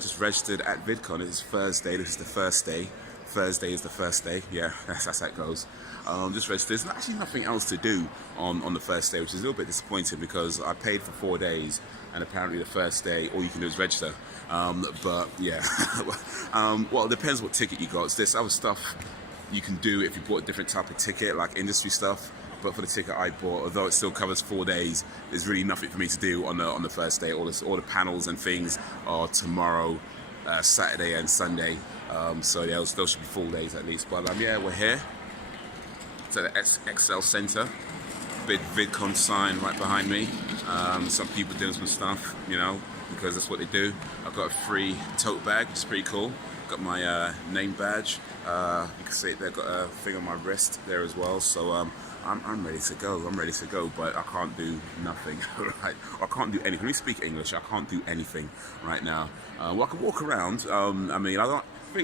Just registered at VidCon. It's Thursday. This is the first day. Thursday is the first day. Yeah, that's how it goes. Just registered. There's actually nothing else to do on the first day, which is a little bit disappointing because I paid for 4 days, and apparently the first day all you can do is register. But yeah, well, it depends what ticket you got. There's other stuff you can do if you bought a different type of ticket, like industry stuff. But for the ticket I bought, although it still covers 4 days, there's really nothing for me to do on the first day. All the panels and things are tomorrow, Saturday and Sunday. So yeah, those should be full days at least. But yeah, we're here. It's at the XL Center. Big VidCon sign right behind me. Some people doing some stuff, you know, because that's what they do. I've got a free tote bag, it's pretty cool. Got my name badge. You can see it there, got a thing on my wrist there as well. So I'm ready to go. I'm ready to go, but I can't do nothing. Right? I can't do anything. Let me speak English. I can't do anything right now. Well, I can walk around. I mean, I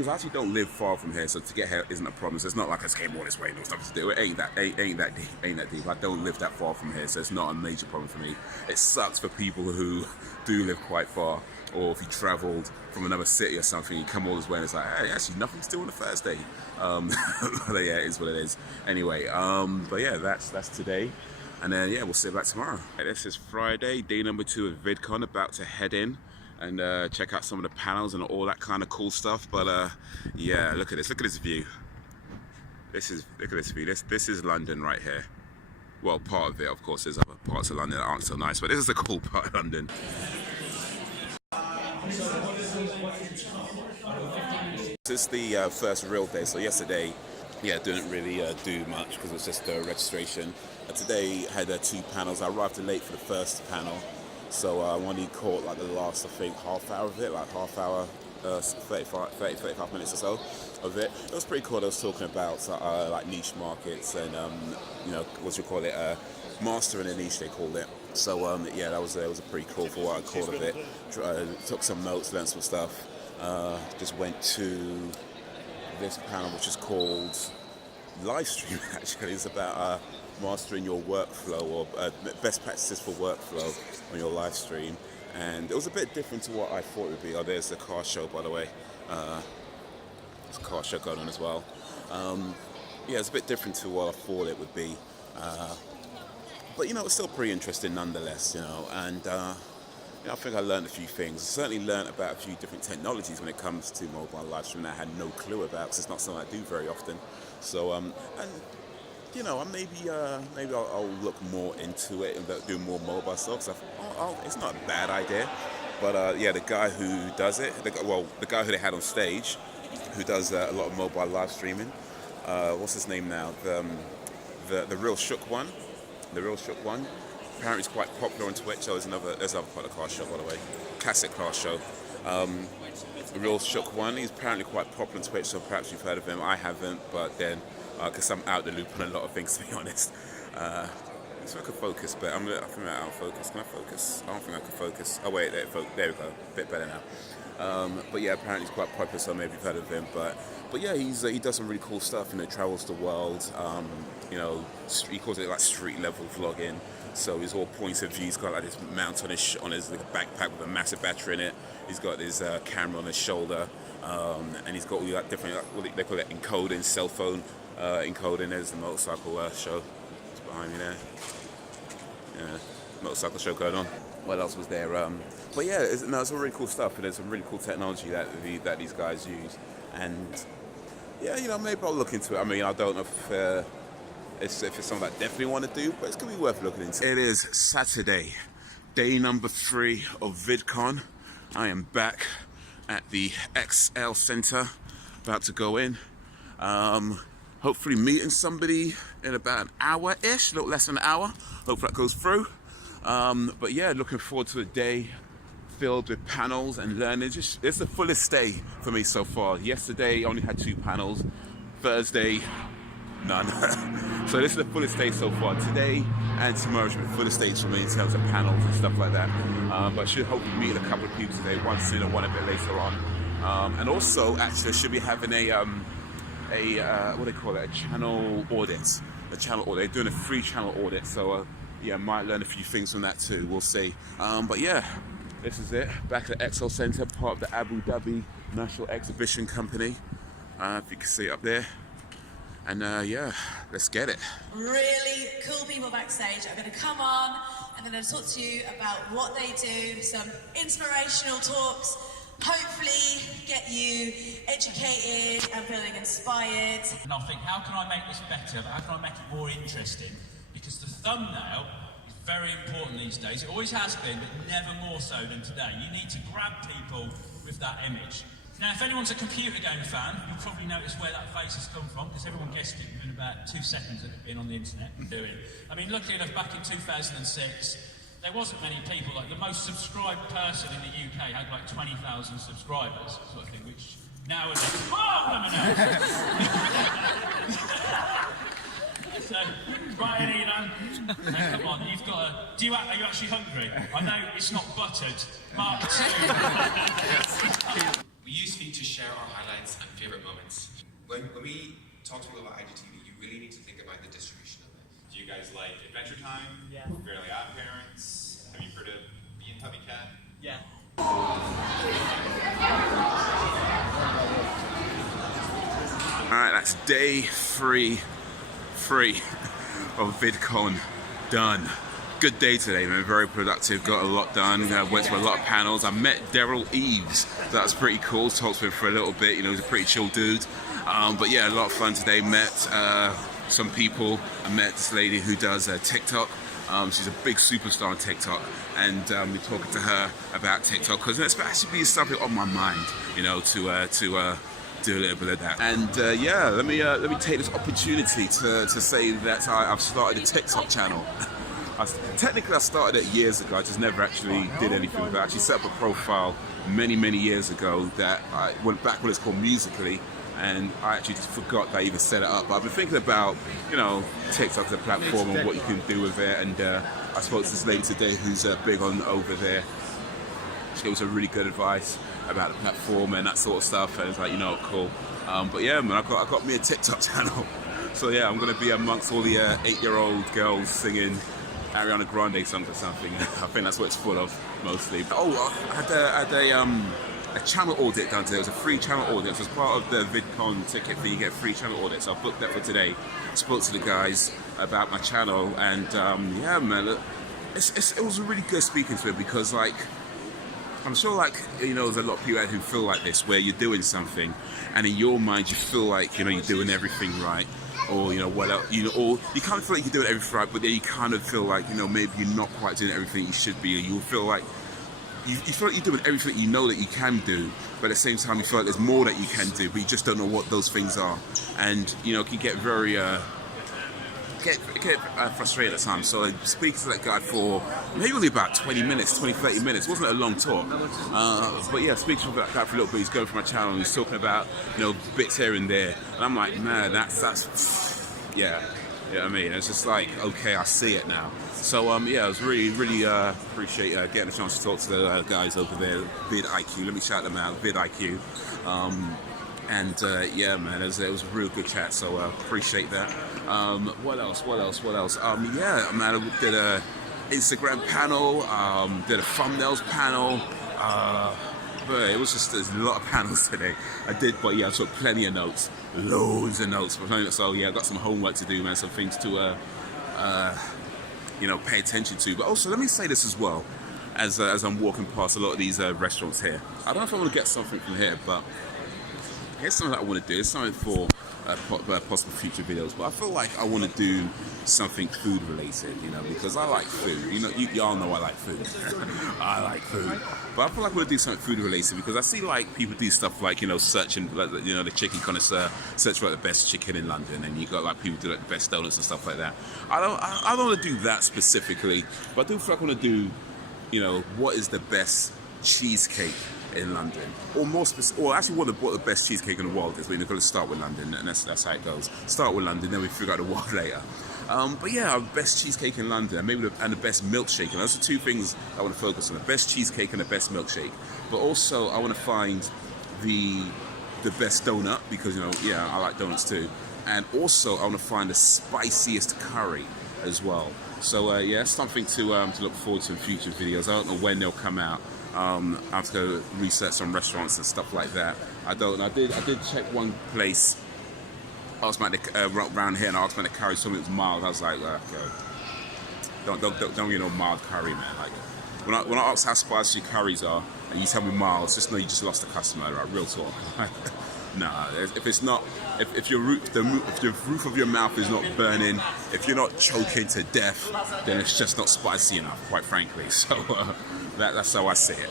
actually don't live far from here, so to get here isn't a problem. So it's not like I came all this way, no stuff to do. It ain't that deep. I don't live that far from here, so it's not a major problem for me. It sucks for people who do live quite far, or if you travelled from another city or something, you come all this way and it's like, hey, actually nothing to do on the first day. But yeah, it is what it is. Anyway, but yeah, that's today. And then yeah, we'll see you back tomorrow. This is Friday, day number 2 of VidCon, about to head in and check out some of the panels and all that kind of cool stuff. But yeah, look at this view. Look at this view. This is London right here. Well, part of it, of course. There's other parts of London that aren't so nice, but this is a cool part of London. This is the first real day. So yesterday, yeah, didn't really do much because it was just registration. Today had 2 panels. I arrived late for the first panel, so I only caught like the last, I think, half hour of it, like half hour, 35 minutes or so of it. It was pretty cool. I was talking about like niche markets and you know, what you call it, mastering a niche, they called it. So yeah, that was a pretty cool for what I caught of it. Took some notes, learned some stuff. Just went to this panel which is called live stream. Actually, it's about mastering your workflow, or best practices for workflow on your live stream. And it was a bit different to what I thought it would be. Oh, there's the car show, by the way. There's a car show going on as well. Yeah, it's a bit different to what I thought it would be. But you know, it's still pretty interesting nonetheless, you know. And you know, I think I learned a few things. I certainly learned about a few different technologies when it comes to mobile live streaming that I had no clue about, because it's not something I do very often. So and you know, maybe I'll look more into it and do more mobile stuff. So it's not a bad idea. But yeah, the guy who does it, the guy who they had on stage, who does a lot of mobile live streaming, what's his name now? The real shook one. The real shook one. Apparently, it's quite popular on Twitch. So there's another part of the car show, by the way, classic car show. The real shook one. He's apparently quite popular on Twitch, so perhaps you've heard of him. I haven't, but then because I'm out the loop on a lot of things, to be honest. So I could focus, but I think I'm out of focus. Can I focus? I don't think I can focus. Oh wait, there we go. A bit better now. But yeah, apparently he's quite popular, so maybe you've heard of him. But yeah, he does some really cool stuff. You know, travels the world. You know, he calls it like street level vlogging. So he's all points of view. He's got like this mount on his like, backpack with a massive battery in it. He's got his camera on his shoulder, and he's got all that different, like, they call it encoding, cell phone encoding. There's the motorcycle show. It's behind me there. Yeah, motorcycle show going on. What else was there? But yeah, it's some really cool stuff, and there's some really cool technology that these guys use. And yeah, you know, maybe I'll look into it. I mean, I don't know if it's something I definitely want to do, but it's going to be worth looking into. It is Saturday, day number 3 of VidCon. I am back at the XL Center, about to go in. Hopefully meeting somebody in about an hour-ish, a little less than an hour. Hopefully that goes through. But yeah, looking forward to a day filled with panels and learning. It's the fullest day for me so far. Yesterday, I only had 2 panels. Thursday, none. So this is the fullest day so far. Today and tomorrow should be the fullest days for me in terms of panels and stuff like that. But I should hopefully meet a couple of people today, one sooner, one a bit later on. And also, actually, I should be having a what do they call it? A channel audit. They're doing a free channel audit. So yeah, I might learn a few things from that too. We'll see. But yeah, This is it, back at Expo Centre, part of the Abu Dhabi National Exhibition Company. If you can see it up there. And yeah, let's get it. Really cool people backstage are going to come on and they're going to talk to you about what they do, some inspirational talks, hopefully get you educated and feeling inspired. And I'll think, how can I make this better? How can I make it more interesting? Because the thumbnail is very important these days. It always has been, but never more so than today. You need to grab people with that image. Now, if anyone's a computer game fan, you'll probably notice where that face has come from, because everyone guessed it within about 2 seconds of it being on the internet. I mean, luckily enough, back in 2006, there wasn't many people. Like, the most subscribed person in the UK had like 20,000 subscribers, sort of thing, which nowadays... Oh, no. So, right in, now, come on, you've got a... Are you actually hungry? I know it's not buttered. Mark 2. We use Feed to share our highlights and favourite moments. When we talk to people about IGTV, you really need to think about the distribution of it. Do you guys like Adventure Time? Yeah. Fairly Odd Parents? Have you heard of Bee and Puppy Cat? Yeah. Alright, that's day three of VidCon done. Good day today, man. Very productive. Got a lot done. Went to a lot of panels. I met Derral Eves. That was pretty cool. Talked to him for a little bit. You know, he's a pretty chill dude. But yeah, a lot of fun today. Met some people. I met this lady who does TikTok. She's a big superstar on TikTok, and we're talking to her about TikTok because it's actually something on my mind. You know, to do a little bit of that. And yeah, let me take this opportunity to say that I've started a TikTok channel. Technically, I started it years ago. I just never actually did anything with it. I actually set up a profile many years ago that I went back when it's called Musically, and I actually just forgot that I even set it up. But I've been thinking about, you know, TikTok as a platform and what you can do with it. And I spoke to this lady today who's big on over there. She gave us some really good advice about the platform and that sort of stuff. And it's like, you know, cool. But yeah, man, I got me a TikTok channel. So yeah, I'm gonna be amongst all the 8-year-old girls singing Ariana Grande songs or something. I think that's what it's full of, mostly. Oh, I had a channel audit done today. It was a free channel audit. So as part of the VidCon ticket fee, you get a free channel audit. So I booked that for today. Spoke to the guys about my channel, and yeah, man, it was really good speaking to them because, like, I'm sure, like, you know, there's a lot of people out who feel like this, where you're doing something, and in your mind you feel like, you know, you're doing everything right. Or, you know, well, you know, or you kind of feel like you're doing everything right, but then you kind of feel like, you know, maybe you're not quite doing everything you should be. Or you feel like you feel like you're doing everything you know that you can do, but at the same time you feel like there's more that you can do, but you just don't know what those things are. And, you know, it can get very frustrated at times. So I speak to that guy for maybe only about 20 minutes, 30 minutes. It wasn't a long talk. But yeah, speaking to that guy for a little bit. He's going through my channel and he's talking about, you know, bits here and there. And I'm like, man, that's yeah. You know what I mean? It's just like, okay, I see it now. So yeah, I was really appreciate getting a chance to talk to the guys over there, VidIQ. Let me shout them out, VidIQ. And yeah, man, it was a real good chat, so appreciate that. What else? Yeah, man, I did a Instagram panel, did a thumbnails panel. But it was just, there's a lot of panels today. But yeah, I took plenty of notes, loads of notes. So yeah, I got some homework to do, man, some things to, you know, pay attention to. But also, let me say this as well, as I'm walking past a lot of these restaurants here. I don't know if I want to get something from here, but here's something that I want to do. It's something for possible future videos, but I feel like I want to do something food related, you know, because I like food. You know, y'all know I like food. I like food, but I feel like I want to do something food related because I see like people do stuff like, you know, searching, like, you know, the chicken connoisseur, search for like the best chicken in London, and you got like people do like the best donuts and stuff like that. I don't want to do that specifically, but I do feel like I want to do, you know, what is the best cheesecake in London, or more specific, or actually what the best cheesecake in the world is. We're going to start with London, and that's how it goes. Start with London, then we figure out the world later. But yeah, best cheesecake in London, and maybe the best milkshake. And those are two things I want to focus on: the best cheesecake and the best milkshake. But also, I want to find the best donut because, you know, yeah, I like donuts too. And also, I want to find the spiciest curry. as well. So yeah, something to look forward to in future videos. I don't know when they'll come out. I have to go research some restaurants and stuff like that. I did check one place. I was about to around here, and I was about to curry something that was mild. I was like, okay, don't get no mild curry, man. Like when I ask how spicy curries are, and you tell me mild, just know you just lost a customer. Right? Real talk. Nah, if it's not, if your roof of your mouth is not burning, if you're not choking to death, then it's just not spicy enough, quite frankly. So that's how I see it.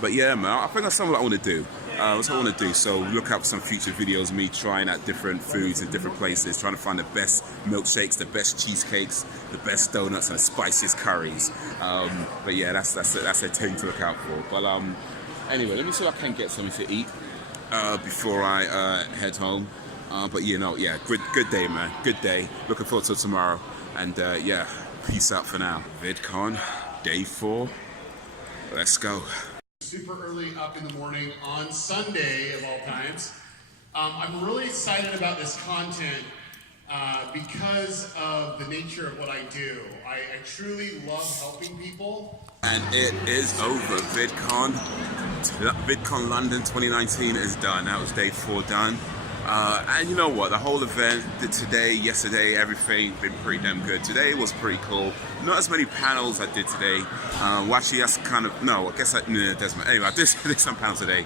But yeah, man, I think that's something I want to do. That's what I want to do. So look out for some future videos of me trying out different foods in different places, trying to find the best milkshakes, the best cheesecakes, the best donuts, and the spiciest curries. But yeah, that's a thing to look out for. But anyway, let me see if I can get something to eat before I head home. But you know, yeah, good day, man. Good day. Looking forward to tomorrow. And yeah, peace out for now. VidCon, day 4. Let's go. Super early up in the morning on Sunday of all times. I'm really excited about this content because of the nature of what I do. I truly love helping people. And it is over. VidCon London 2019 is done. That was day 4 done. And you know what? The whole event, today, yesterday, everything been pretty damn good. Today was pretty cool. Not as many panels I did today. Well, actually, that's kind of no. I guess anyway, I did some panels today.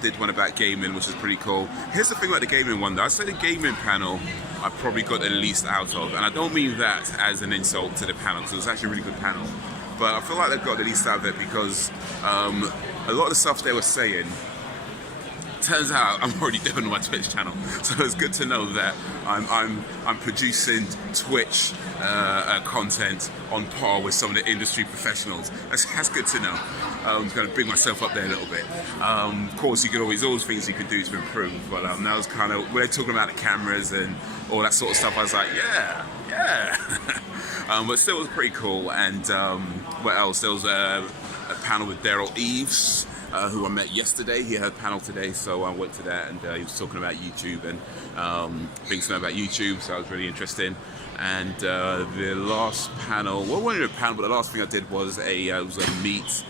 Did one about gaming, which is pretty cool. Here's the thing about the gaming one, though. I say the gaming panel I probably got the least out of, and I don't mean that as an insult to the panel, because it was actually a really good panel. But I feel like they've got the least out of it because a lot of the stuff they were saying. Turns out I'm already doing on my Twitch channel, so it's good to know that I'm producing Twitch content on par with some of the industry professionals. That's good to know. I'm going to bring myself up there a little bit. Of course, you can always things you can do to improve, but that was kind of when they're talking about the cameras and all that sort of stuff. I was like, yeah. But still, it was pretty cool. And what else? There was a panel with Derral Eves. Who I met yesterday. He had a panel today, so I went to that, and he was talking about YouTube and things about YouTube, so that was really interesting. And the last panel, well, it wasn't a panel, but the last thing I did was it was a meet,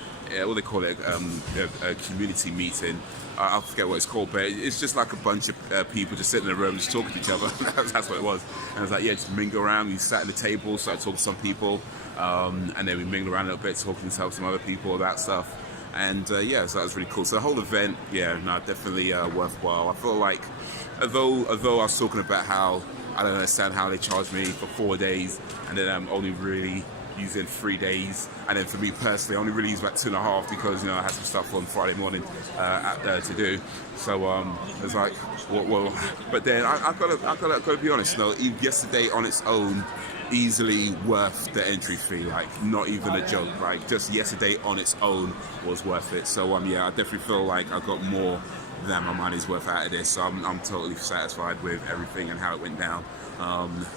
what they call it, a community meeting. I forget what it's called, but it's just like a bunch of people just sitting in a room just talking to each other. That's what it was. And I was like, yeah, just mingle around. We sat at the table, started talking to some people, and then we mingled around a little bit, talking to some other people about stuff. And yeah, so that was really cool. So the whole event, yeah, no, definitely worthwhile. I feel like, although I was talking about how I don't understand how they charge me for 4 days, and then I'm only really using 3 days, and then for me personally, I only really use about 2.5 because I had some stuff on Friday morning to do. So it's like, well, but then I've got to be honest. No, yesterday on its own. Easily worth the entry fee, like not even a joke. Like just yesterday on its own was worth it. So yeah, I definitely feel like I got more than my money's worth out of this. So I'm totally satisfied with everything and how it went down.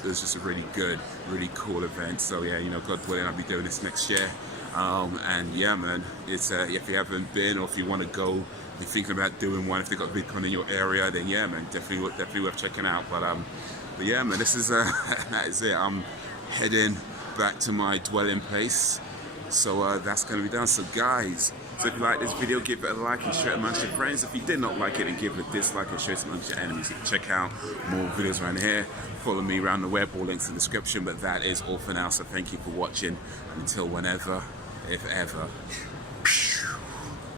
It was just a really good, really cool event. So yeah, God willing, I'll be doing this next year. And yeah, man, it's if you haven't been or if you want to go, if you're thinking about doing one, if they got VidCon in your area, then yeah, man, definitely worth checking out. But yeah, man, this is that is it. I'm heading back to my dwelling place, so that's going to be done. So guys, so if you like this video, give it a like and share it amongst your friends. If you did not like it, then give it a dislike and share it amongst your enemies. You can check out more videos around here. Follow me around the web, all links in the description. But that is all for now, so thank you for watching. Until whenever, if ever.